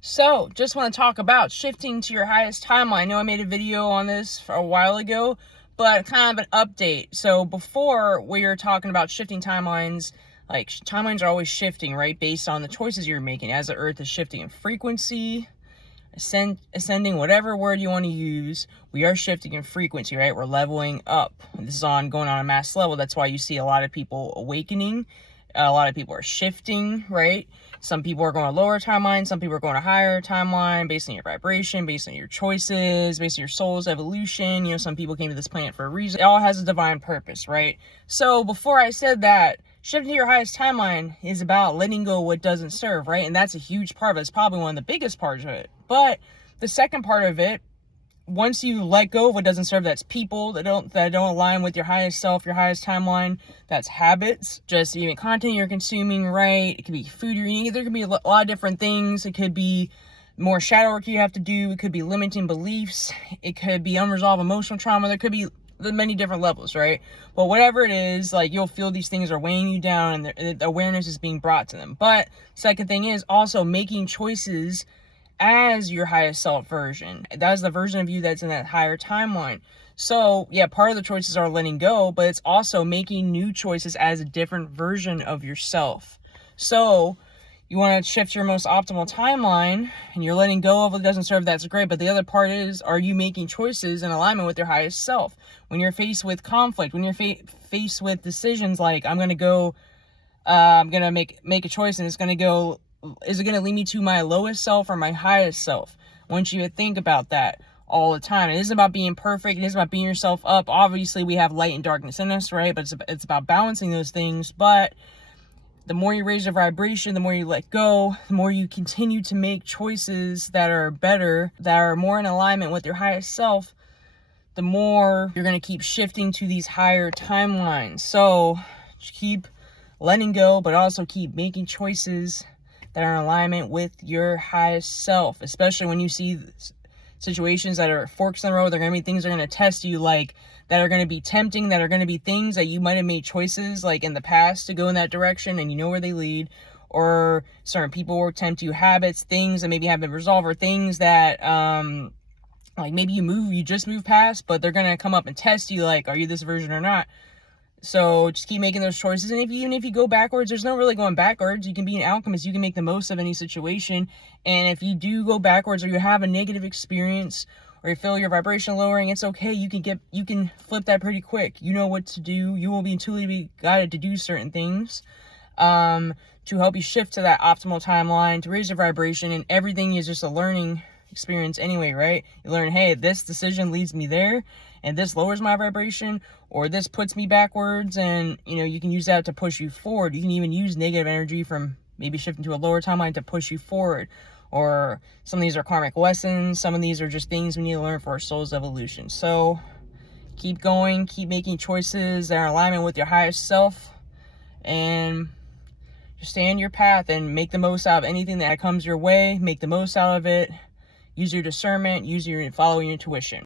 So, just want to talk about shifting to your highest timeline. I know I made a video on this for a while ago, but kind of an update. So before, we were talking about shifting timelines, like timelines are always shifting, right? Based on the choices you're making as the earth is shifting in frequency, ascending, whatever word you want to use, we are shifting in frequency, right? We're leveling up. This is going on a mass level. That's why you see a lot of people awakening. A lot of people are shifting, right? Some people are going to lower timeline. Some people are going to higher timeline based on your vibration, based on your choices, based on your soul's evolution. You know, some people came to this planet for a reason. It all has a divine purpose, right? So before I said that, shifting to your highest timeline is about letting go of what doesn't serve, right? And that's a huge part of it. It's probably one of the biggest parts of it. But the second part of it, once you let go of what doesn't serve, that's people that don't align with your highest self, your highest timeline. That's habits, just even content you're consuming, right? It could be food you're eating. There could be a lot of different things. It could be more shadow work you have to do. It could be limiting beliefs. It could be unresolved emotional trauma. There could be many different levels, right? But whatever it is, like, you'll feel these things are weighing you down, and the awareness is being brought to them. But second thing is also making choices as your highest self version. That's the version of you that's in that higher timeline. So yeah, part of the choices are letting go, but it's also making new choices as a different version of yourself. So you want to shift your most optimal timeline, and you're letting go of what doesn't serve. That's great. But the other part is, are you making choices in alignment with your highest self? When you're faced with conflict, when you're faced with decisions like, I'm going to make a choice, and it's going to go, is it going to lead me to my lowest self or my highest self? I want you to think about that all the time. It isn't about being perfect. It isn't about beating yourself up. Obviously, we have light and darkness in us, right? But it's about balancing those things. But the more you raise your vibration, the more you let go, the more you continue to make choices that are better, that are more in alignment with your highest self, the more you're going to keep shifting to these higher timelines. So keep letting go, but also keep making choices that are in alignment with your highest self, especially when you see situations that are forks in the road. They're going to be things that are going to test you, like, that are going to be tempting, that are going to be things that you might have made choices like in the past to go in that direction, and you know where they lead. Or certain people will tempt you, habits, things that maybe haven't been resolved, or things that like maybe you just moved past, but they're going to come up and test you, like, are you this version or not? So just keep making those choices. And even if you go backwards, there's no really going backwards. You can be an alchemist. You can make the most of any situation. And if you do go backwards, or you have a negative experience, or you feel your vibration lowering, it's okay. You can flip that pretty quick. You know what to do. You will be intuitively guided to do certain things to help you shift to that optimal timeline, to raise your vibration. And everything is just a learning experience anyway, right? You learn, hey, this decision leads me there, and this lowers my vibration, or this puts me backwards, and you can use that to push you forward. You can even use negative energy from maybe shifting to a lower timeline to push you forward. Or some of these are karmic lessons. Some of these are just things we need to learn for our soul's evolution. So keep going, keep making choices that are in alignment with your highest self, and just stay on your path and make the most out of anything that comes your way. Make the most out of it. Use your discernment, follow your intuition.